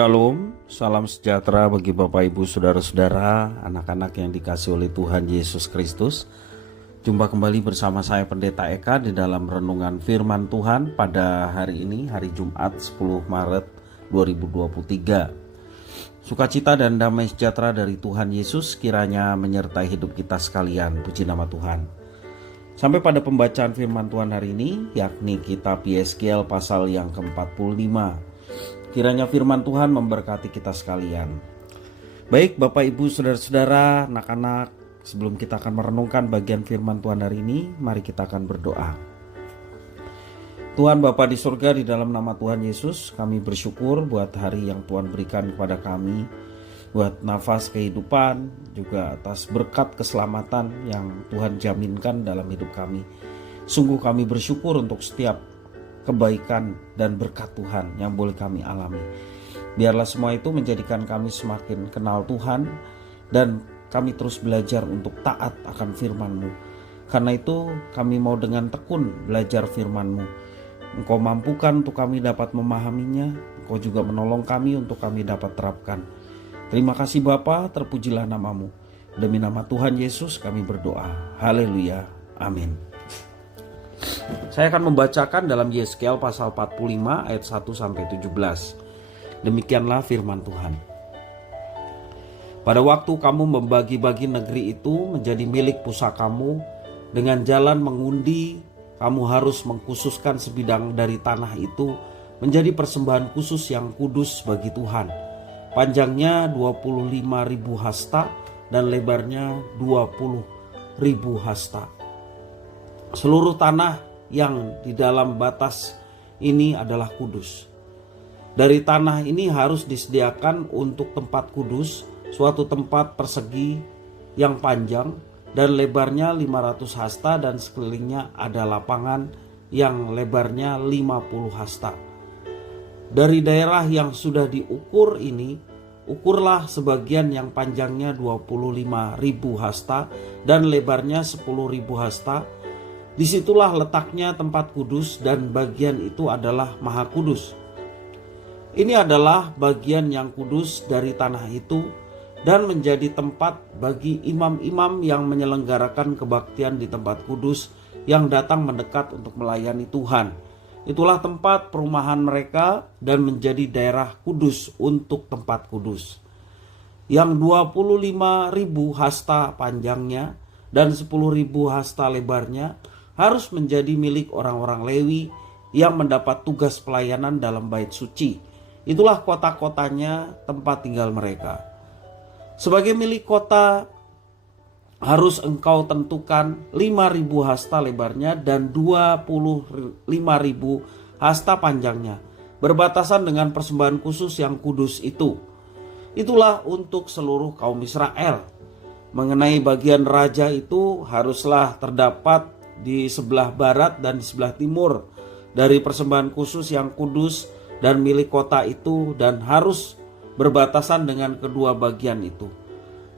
Shalom, salam sejahtera bagi Bapak Ibu Saudara-saudara, anak-anak yang dikasihi oleh Tuhan Yesus Kristus. Jumpa kembali bersama saya Pendeta Eka di dalam renungan firman Tuhan pada hari ini, hari Jumat 10 Maret 2023. Sukacita dan damai sejahtera dari Tuhan Yesus kiranya menyertai hidup kita sekalian, puji nama Tuhan. Sampai pada pembacaan firman Tuhan hari ini, yakni kitab Yeskiel pasal yang ke-45. Kiranya firman Tuhan memberkati kita sekalian. Baik Bapak Ibu Saudara-saudara, anak-anak, sebelum kita akan merenungkan bagian firman Tuhan hari ini, mari kita akan berdoa. Tuhan Bapa di surga, di dalam nama Tuhan Yesus, kami bersyukur buat hari yang Tuhan berikan kepada kami, buat nafas kehidupan, juga atas berkat keselamatan yang Tuhan jaminkan dalam hidup kami. Sungguh kami bersyukur untuk setiap kebaikan dan berkat Tuhan yang boleh kami alami. Biarlah semua itu menjadikan kami semakin kenal Tuhan dan kami terus belajar untuk taat akan firman-Mu. Karena itu kami mau dengan tekun belajar firman-Mu. Engkau mampukan untuk kami dapat memahaminya, Engkau juga menolong kami untuk kami dapat terapkan. Terima kasih Bapa, terpujilah nama-Mu. Demi nama Tuhan Yesus kami berdoa. Haleluya. Amin. Saya akan membacakan dalam Yeskiel pasal 45 ayat 1-17. Demikianlah firman Tuhan. Pada waktu kamu membagi-bagi negeri itu menjadi milik pusakamu, dengan jalan mengundi, kamu harus mengkhususkan sebidang dari tanah itu menjadi persembahan khusus yang kudus bagi Tuhan. Panjangnya 25.000 hasta dan lebarnya 20.000 hasta. Seluruh tanah yang di dalam batas ini adalah kudus. Dari tanah ini harus disediakan untuk tempat kudus, suatu tempat persegi yang panjang dan lebarnya 500 hasta dan sekelilingnya ada lapangan yang lebarnya 50 hasta. Dari daerah yang sudah diukur ini, ukurlah sebagian yang panjangnya 25.000 hasta dan lebarnya 10.000 hasta. Disitulah letaknya tempat kudus dan bagian itu adalah maha kudus. Ini adalah bagian yang kudus dari tanah itu dan menjadi tempat bagi imam-imam yang menyelenggarakan kebaktian di tempat kudus yang datang mendekat untuk melayani Tuhan. Itulah tempat perumahan mereka dan menjadi daerah kudus untuk tempat kudus. Yang 25.000 hasta panjangnya dan 10.000 hasta lebarnya harus menjadi milik orang-orang Lewi yang mendapat tugas pelayanan dalam bait suci. Itulah kota-kotanya, tempat tinggal mereka. Sebagai milik kota harus engkau tentukan 5.000 hasta lebarnya dan 25.000 hasta panjangnya, berbatasan dengan persembahan khusus yang kudus itu. Itulah untuk seluruh kaum Israel. Mengenai bagian raja itu haruslah terdapat di sebelah barat dan di sebelah timur dari persembahan khusus yang kudus dan milik kota itu, dan harus berbatasan dengan kedua bagian itu.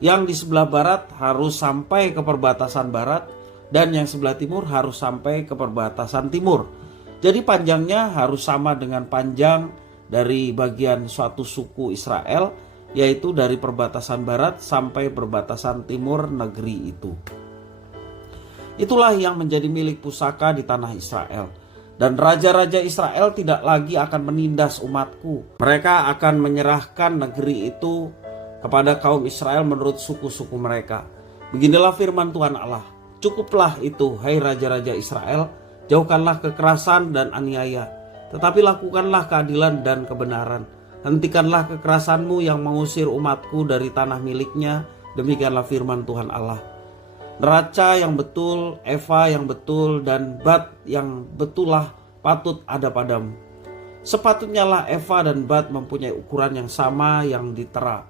Yang di sebelah barat harus sampai ke perbatasan barat dan yang sebelah timur harus sampai ke perbatasan timur. Jadi panjangnya harus sama dengan panjang dari bagian suatu suku Israel, yaitu dari perbatasan barat sampai perbatasan timur negeri itu. Itulah yang menjadi milik pusaka di tanah Israel. Dan raja-raja Israel tidak lagi akan menindas umatku. Mereka akan menyerahkan negeri itu kepada kaum Israel menurut suku-suku mereka. Beginilah firman Tuhan Allah. Cukuplah itu, hai raja-raja Israel. Jauhkanlah kekerasan dan aniaya, tetapi lakukanlah keadilan dan kebenaran. Hentikanlah kekerasanmu yang mengusir umatku dari tanah miliknya. Demikianlah firman Tuhan Allah. Neraca yang betul, eva yang betul, dan bat yang betullah patut ada padamu. Sepatutnya lah eva dan bat mempunyai ukuran yang sama yang ditera,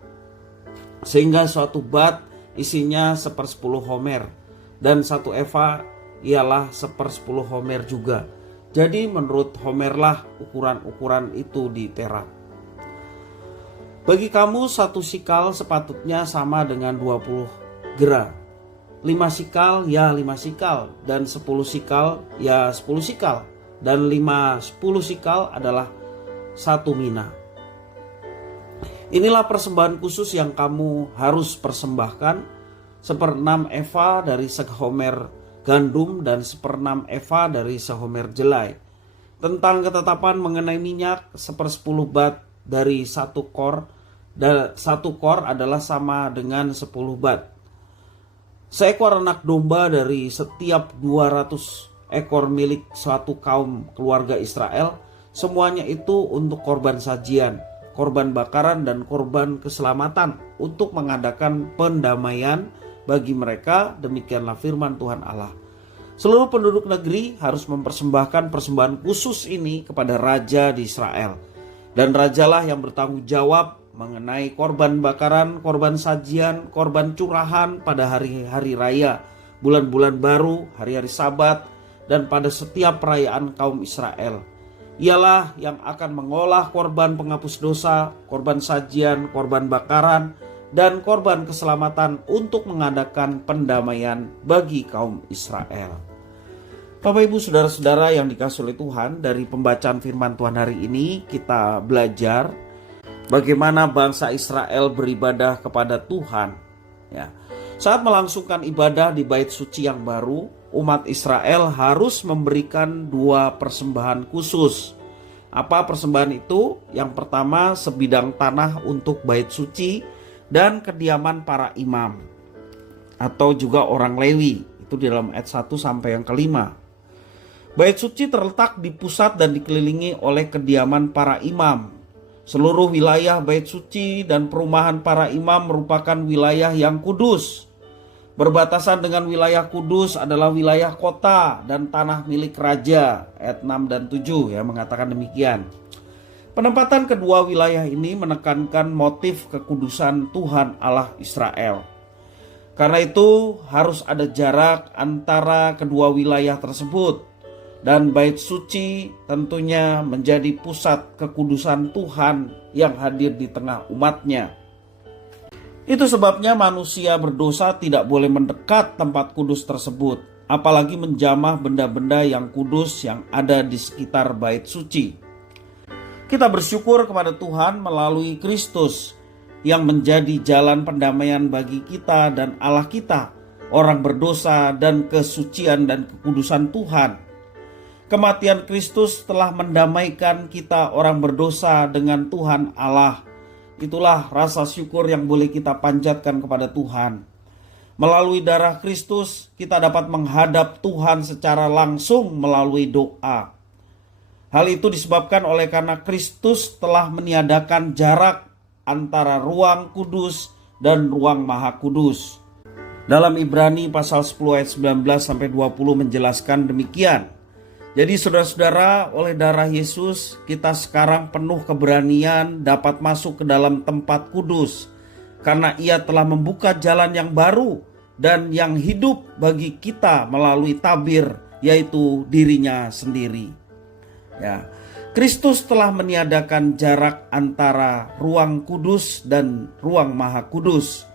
sehingga suatu bat isinya 1/10 homer, dan satu eva ialah 1/10 homer juga. Jadi menurut homerlah ukuran-ukuran itu ditera. Bagi kamu 1 sikal sepatutnya sama dengan 20 gera. 5 sikal ya 5 sikal, dan 10 sikal ya 10 sikal, dan 10 sikal adalah 1 mina. Inilah persembahan khusus yang kamu harus persembahkan, 1/6 eva dari sehomer gandum dan 1/6 eva dari sehomer jelai. Tentang ketetapan mengenai minyak, 1/10 bat dari 1 kor, dan 1 kor adalah sama dengan 10 bat. Seekor anak domba dari setiap 200 ekor milik suatu kaum keluarga Israel, semuanya itu untuk korban sajian, korban bakaran dan korban keselamatan untuk mengadakan pendamaian bagi mereka. Demikianlah firman Tuhan Allah. Seluruh penduduk negeri harus mempersembahkan persembahan khusus ini kepada raja di Israel. Dan rajalah yang bertanggung jawab mengenai korban bakaran, korban sajian, korban curahan pada hari-hari raya, bulan-bulan baru, hari-hari Sabat, dan pada setiap perayaan kaum Israel. Ialah yang akan mengolah korban penghapus dosa, korban sajian, korban bakaran, dan korban keselamatan untuk mengadakan pendamaian bagi kaum Israel. Bapak Ibu Saudara-saudara yang dikasihi oleh Tuhan, dari pembacaan firman Tuhan hari ini kita belajar bagaimana bangsa Israel beribadah kepada Tuhan. Ya. Saat melangsungkan ibadah di bait suci yang baru, umat Israel harus memberikan 2 persembahan khusus. Apa persembahan itu? Yang pertama, sebidang tanah untuk bait suci dan kediaman para imam atau juga orang Lewi. Itu di dalam ayat 1 sampai yang kelima. Bait suci terletak di pusat dan dikelilingi oleh kediaman para imam. Seluruh wilayah bait suci dan perumahan para imam merupakan wilayah yang kudus. Berbatasan dengan wilayah kudus adalah wilayah kota dan tanah milik raja. Ayat 6 dan 7 ya mengatakan demikian. Penempatan kedua wilayah ini menekankan motif kekudusan Tuhan Allah Israel. Karena itu harus ada jarak antara kedua wilayah tersebut. Dan bait suci tentunya menjadi pusat kekudusan Tuhan yang hadir di tengah umatnya. Itu sebabnya manusia berdosa tidak boleh mendekat tempat kudus tersebut, apalagi menjamah benda-benda yang kudus yang ada di sekitar bait suci. Kita bersyukur kepada Tuhan melalui Kristus yang menjadi jalan pendamaian bagi kita dan Allah kita, orang berdosa, dan kesucian dan kekudusan Tuhan. Kematian Kristus telah mendamaikan kita orang berdosa dengan Tuhan Allah. Itulah rasa syukur yang boleh kita panjatkan kepada Tuhan. Melalui darah Kristus kita dapat menghadap Tuhan secara langsung melalui doa. Hal itu disebabkan oleh karena Kristus telah meniadakan jarak antara ruang kudus dan ruang maha kudus. Dalam Ibrani pasal 10 ayat 19 sampai 20 menjelaskan demikian. Jadi saudara-saudara, oleh darah Yesus kita sekarang penuh keberanian dapat masuk ke dalam tempat kudus, karena Ia telah membuka jalan yang baru dan yang hidup bagi kita melalui tabir, yaitu dirinya sendiri. Ya, Kristus telah meniadakan jarak antara ruang kudus dan ruang maha kudus.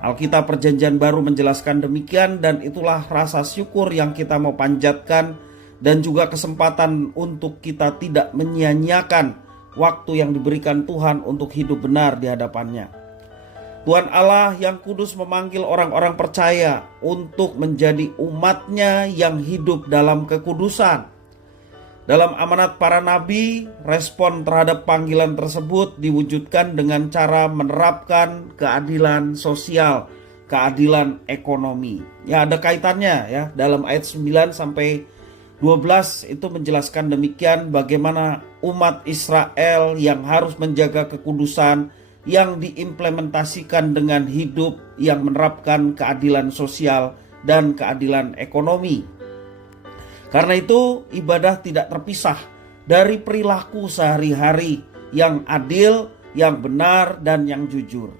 Alkitab Perjanjian Baru menjelaskan demikian, dan itulah rasa syukur yang kita mau panjatkan dan juga kesempatan untuk kita tidak menyia-nyiakan waktu yang diberikan Tuhan untuk hidup benar di hadapannya. Tuhan Allah yang kudus memanggil orang-orang percaya untuk menjadi umatnya yang hidup dalam kekudusan. Dalam amanat para nabi, respon terhadap panggilan tersebut diwujudkan dengan cara menerapkan keadilan sosial, keadilan ekonomi. Ya, ada kaitannya ya, dalam ayat 9 sampai 12 itu menjelaskan demikian bagaimana umat Israel yang harus menjaga kekudusan yang diimplementasikan dengan hidup yang menerapkan keadilan sosial dan keadilan ekonomi. Karena itu ibadah tidak terpisah dari perilaku sehari-hari yang adil, yang benar, dan yang jujur.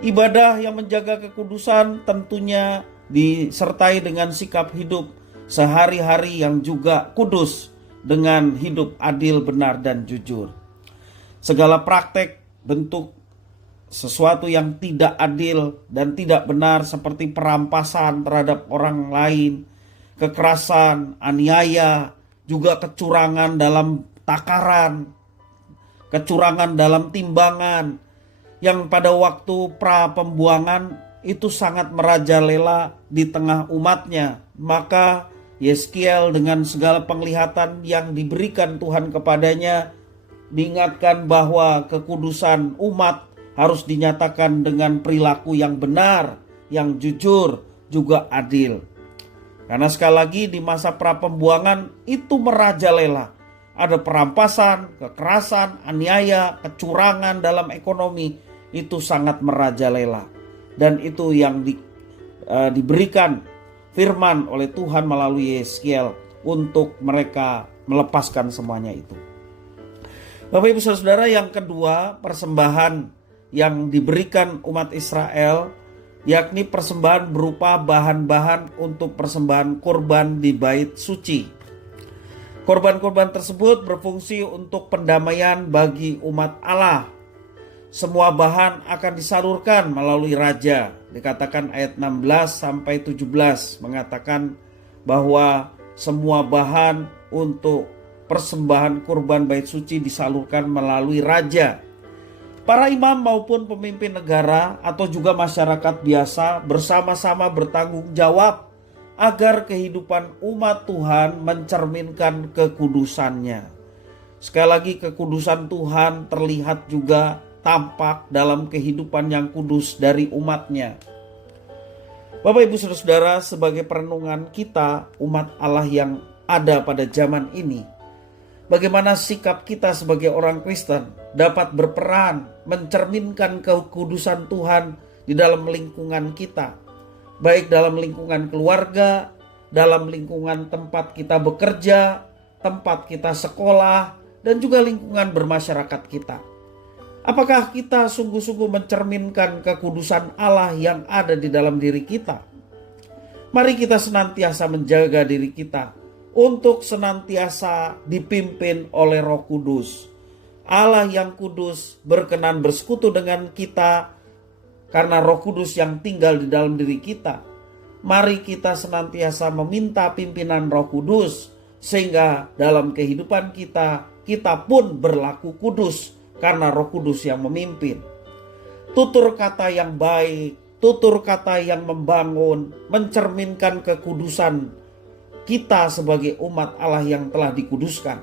Ibadah yang menjaga kekudusan tentunya disertai dengan sikap hidup sehari-hari yang juga kudus dengan hidup adil, benar, dan jujur. Segala praktek bentuk sesuatu yang tidak adil dan tidak benar seperti perampasan terhadap orang lain, kekerasan, aniaya, juga kecurangan dalam takaran, kecurangan dalam timbangan, yang pada waktu pra pembuangan itu sangat merajalela di tengah umatnya. Maka Yeskiel dengan segala penglihatan yang diberikan Tuhan kepadanya diingatkan bahwa kekudusan umat harus dinyatakan dengan perilaku yang benar, yang jujur, juga adil. Karena sekali lagi di masa pra pembuangan itu merajalela. Ada perampasan, kekerasan, aniaya, kecurangan dalam ekonomi, itu sangat merajalela. Dan itu yang diberikan firman oleh Tuhan melalui Yeskiel untuk mereka melepaskan semuanya itu. Bapak Ibu Saudara, yang kedua, persembahan yang diberikan umat Israel, yakni persembahan berupa bahan-bahan untuk persembahan korban di bait suci. Korban-korban tersebut berfungsi untuk pendamaian bagi umat Allah. Semua bahan akan disalurkan melalui raja. Dikatakan ayat 16-17 mengatakan bahwa semua bahan untuk persembahan kurban bait suci disalurkan melalui raja. Para imam maupun pemimpin negara atau juga masyarakat biasa bersama-sama bertanggung jawab agar kehidupan umat Tuhan mencerminkan kekudusannya. Sekali lagi, kekudusan Tuhan terlihat juga tampak dalam kehidupan yang kudus dari umatnya. Bapak Ibu Saudara, sebagai perenungan kita umat Allah yang ada pada zaman ini, bagaimana sikap kita sebagai orang Kristen dapat berperan mencerminkan kekudusan Tuhan di dalam lingkungan kita, baik dalam lingkungan keluarga, dalam lingkungan tempat kita bekerja, tempat kita sekolah, dan juga lingkungan bermasyarakat kita. Apakah kita sungguh-sungguh mencerminkan kekudusan Allah yang ada di dalam diri kita? Mari kita senantiasa menjaga diri kita untuk senantiasa dipimpin oleh Roh Kudus. Allah yang kudus berkenan bersekutu dengan kita karena Roh Kudus yang tinggal di dalam diri kita. Mari kita senantiasa meminta pimpinan Roh Kudus sehingga dalam kehidupan kita pun berlaku kudus karena Roh Kudus yang memimpin. Tutur kata yang baik, tutur kata yang membangun, mencerminkan kekudusan kita sebagai umat Allah yang telah dikuduskan.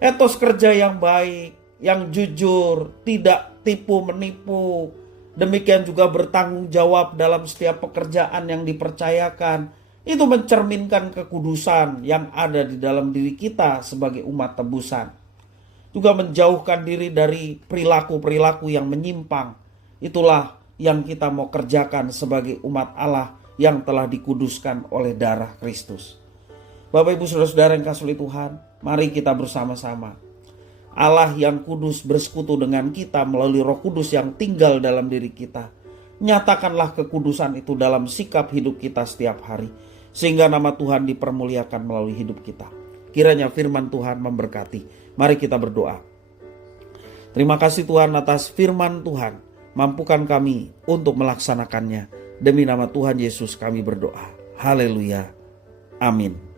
Etos kerja yang baik, yang jujur, tidak tipu menipu, demikian juga bertanggung jawab dalam setiap pekerjaan yang dipercayakan, itu mencerminkan kekudusan yang ada di dalam diri kita sebagai umat tebusan. Juga menjauhkan diri dari perilaku-perilaku yang menyimpang. Itulah yang kita mau kerjakan sebagai umat Allah yang telah dikuduskan oleh darah Kristus. Bapak Ibu Saudara-saudara yang kasih oleh Tuhan, mari kita bersama-sama. Allah yang kudus bersekutu dengan kita melalui Roh Kudus yang tinggal dalam diri kita. Nyatakanlah kekudusan itu dalam sikap hidup kita setiap hari, sehingga nama Tuhan dipermuliakan melalui hidup kita. Kiranya firman Tuhan memberkati. Mari kita berdoa. Terima kasih Tuhan atas firman Tuhan. Mampukan kami untuk melaksanakannya. Demi nama Tuhan Yesus kami berdoa. Haleluya. Amin.